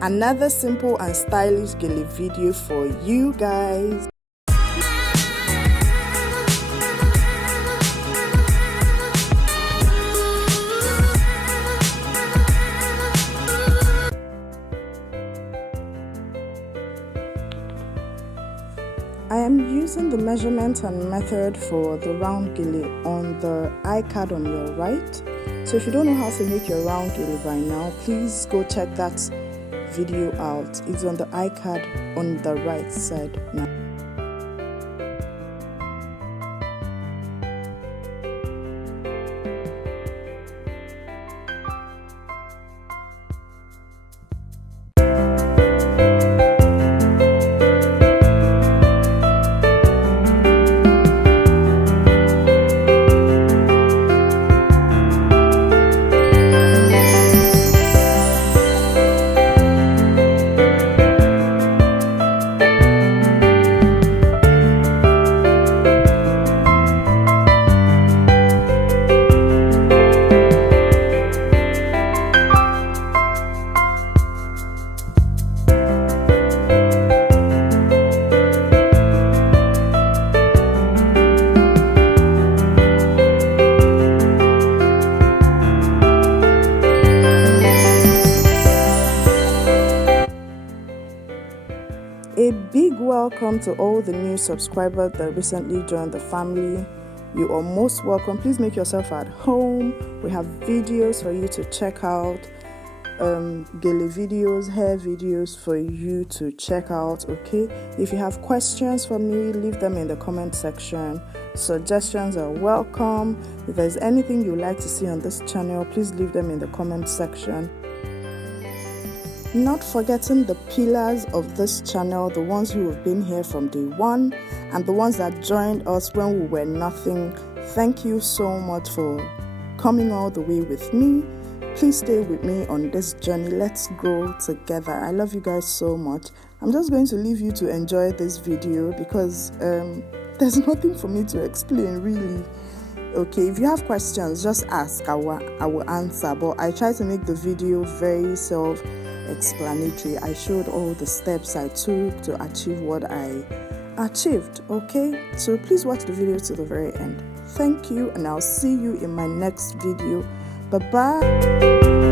Another simple and stylish gele video for you guys. I am using the measurement and method for the round gele on the iCard on your right. So if you don't know how to make your round gele by now, please go check that video out. It's on the iCard on the right side now. A big welcome to all the new subscribers that recently joined the family. You are most welcome. Please make yourself at home. We have videos for you to check out, gele videos, hair videos for you to check out. Okay, if you have questions for me, leave them in the comment section. Suggestions are welcome. If there's anything you'd like to see on this channel, please leave them in the comment section. Not forgetting the pillars of this channel, the ones who have been here from day one and the ones that joined us when we were nothing. Thank you so much for coming all the way with me. Please stay with me on this journey. Let's grow together. I love you guys so much. I'm just going to leave you to enjoy this video because there's nothing for me to explain really. Okay, if you have questions, just ask. I will answer, but I try to make the video very self-explanatory. I showed all the steps I took to achieve what I achieved. Okay, so please watch the video to the very end. Thank you, and I'll see you in my next video. Bye bye.